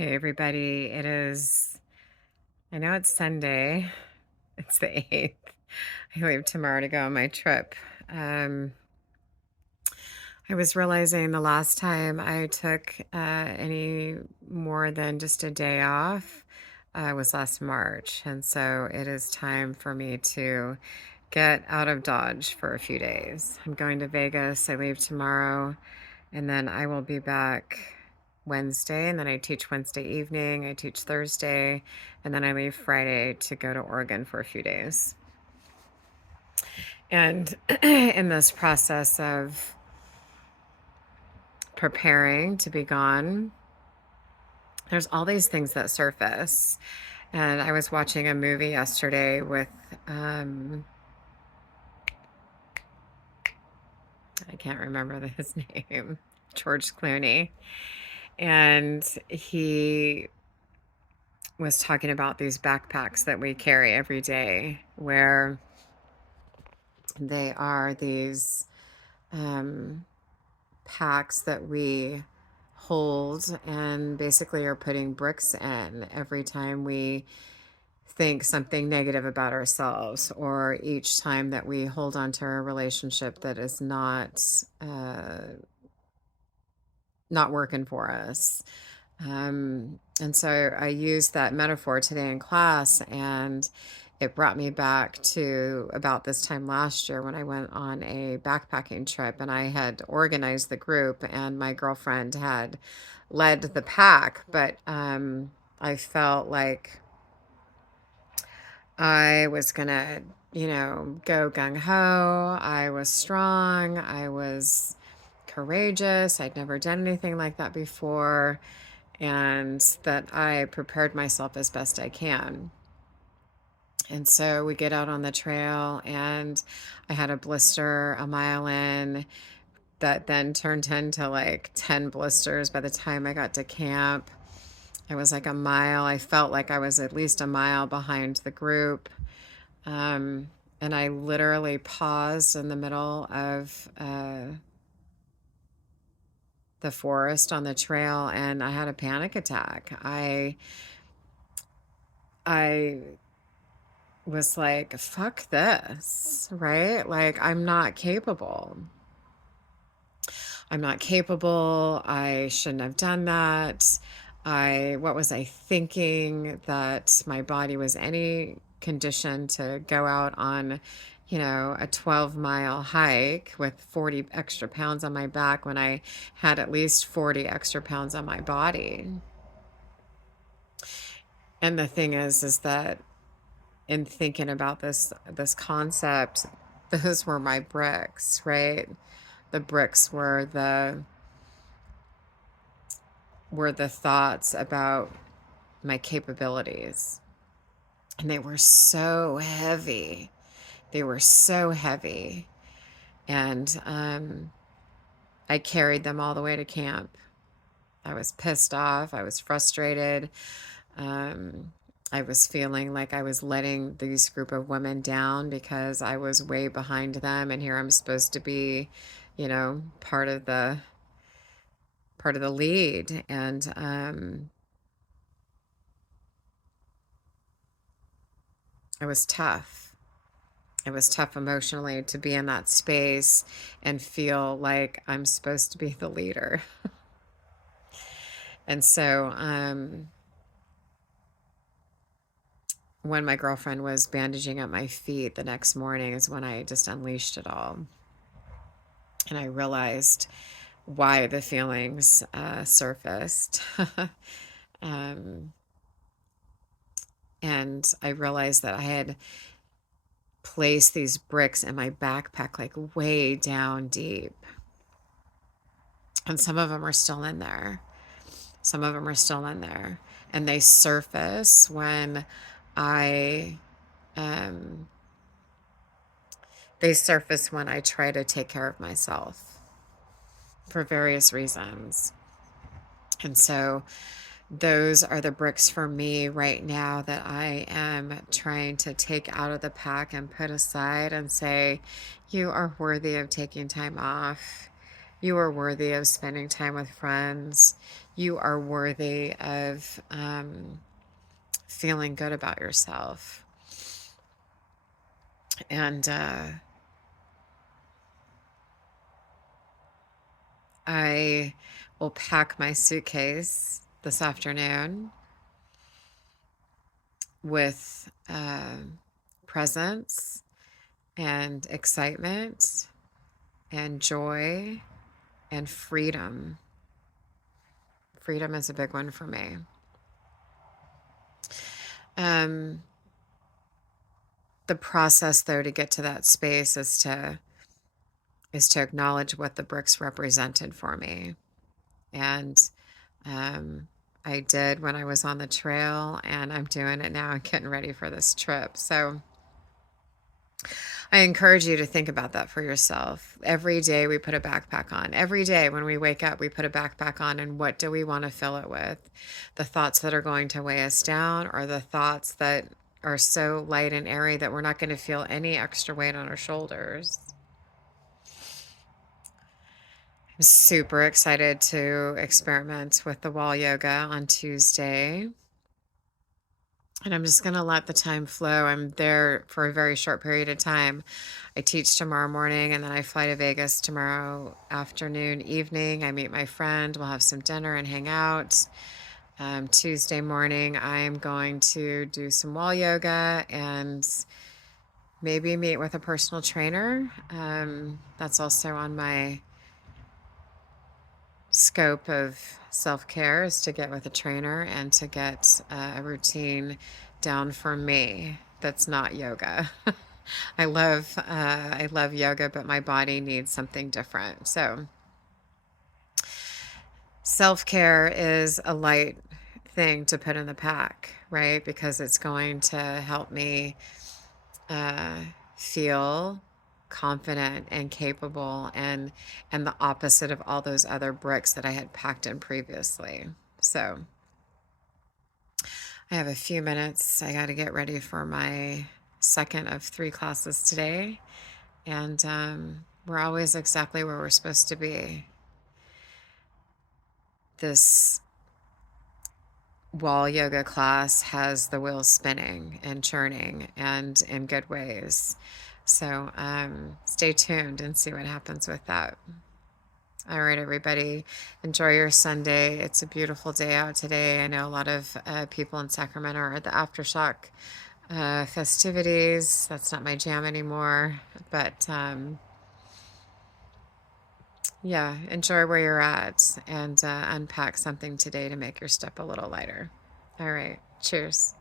Hey everybody, I know it's Sunday. It's the 8th. I leave tomorrow to go on my trip. Um, I was realizing the last time I took any more than just a day off was last March. And so it is time for me to get out of Dodge for a few days. I'm going to Vegas. I leave tomorrow. And then I will be back Wednesday, and then I teach Wednesday evening, I teach Thursday, and then I leave Friday to go to Oregon for a few days. And in this process of preparing to be gone, there's all these things that surface. And I was watching a movie yesterday with, um, I can't remember his name, George Clooney. And he was talking about these backpacks that we carry every day, where they are these um, packs that we hold and basically are putting bricks in every time we think something negative about ourselves, or each time that we hold on to a relationship that is not working for us. And so I used that metaphor today in class, and it brought me back to about this time last year when I went on a backpacking trip, and I had organized the group, and my girlfriend had led the pack. But I felt like I was gonna, go gung ho. I was strong. I was courageous. I'd never done anything like that before, and that I prepared myself as best I can. And so we get out on the trail, and I had a blister a mile in that then turned into like 10 blisters by the time I got to camp. I was like a mile. I felt like I was at least a mile behind the group. Um, and I literally paused in the middle of the forest on the trail, and I had a panic attack. I was like, fuck this, right? Like, I'm not capable. I'm not capable. I shouldn't have done that. What was I thinking, that my body was any condition to go out on, a 12-mile hike with 40 extra pounds on my back when I had at least 40 extra pounds on my body? And the thing is that in thinking about this concept, those were my bricks, right? The bricks were the thoughts about my capabilities. And they were so heavy. They were so heavy. And I carried them all the way to camp. I was pissed off. I was frustrated. Um, I was feeling like I was letting these group of women down because I was way behind them, and here I'm supposed to be, part of the lead. And it was tough. It was tough emotionally to be in that space and feel like I'm supposed to be the leader. And so when my girlfriend was bandaging up my feet the next morning is when I just unleashed it all. And I realized why the feelings surfaced. um, and I realized that I had placed these bricks in my backpack like way down deep. And some of them are still in there. Some of them are still in there. And they surface when I um, try to take care of myself for various reasons. And so those are the bricks for me right now that I am trying to take out of the pack and put aside and say, you are worthy of taking time off. You are worthy of spending time with friends. You are worthy of feeling good about yourself. And I will pack my suitcase this afternoon with presents and excitement and joy and freedom. Freedom is a big one for me. Um, the process, though, to get to that space is to acknowledge what the bricks represented for me. And um, I did when I was on the trail, and I'm doing it now and getting ready for this trip. So I encourage you to think about that for yourself. Every day we put a backpack on. Every day when we wake up, we put a backpack on. And what do we want to fill it with? The thoughts that are going to weigh us down, or the thoughts that are so light and airy that we're not going to feel any extra weight on our shoulders? I'm super excited to experiment with the wall yoga on Tuesday. And I'm just going to let the time flow. I'm there for a very short period of time. I teach tomorrow morning, and then I fly to Vegas tomorrow afternoon, evening. I meet my friend. We'll have some dinner and hang out. Tuesday morning, I'm going to do some wall yoga and maybe meet with a personal trainer. That's also on my scope of self-care, is to get with a trainer and to get a routine down for me that's not yoga. I love yoga, but my body needs something different. So self-care is a light thing to put in the pack, right? Because it's going to help me uh, feel confident and capable, and the opposite of all those other bricks that I had packed in previously. So I have a few minutes. I got to get ready for my second of 3 classes today, and we're always exactly where we're supposed to be. This wall yoga class has the wheels spinning and churning, and in good ways. So stay tuned and see what happens with that. All right, everybody, enjoy your Sunday. It's a beautiful day out today. I know a lot of people in Sacramento are at the Aftershock festivities. That's not my jam anymore, but yeah, enjoy where you're at, and unpack something today to make your step a little lighter. All right, cheers.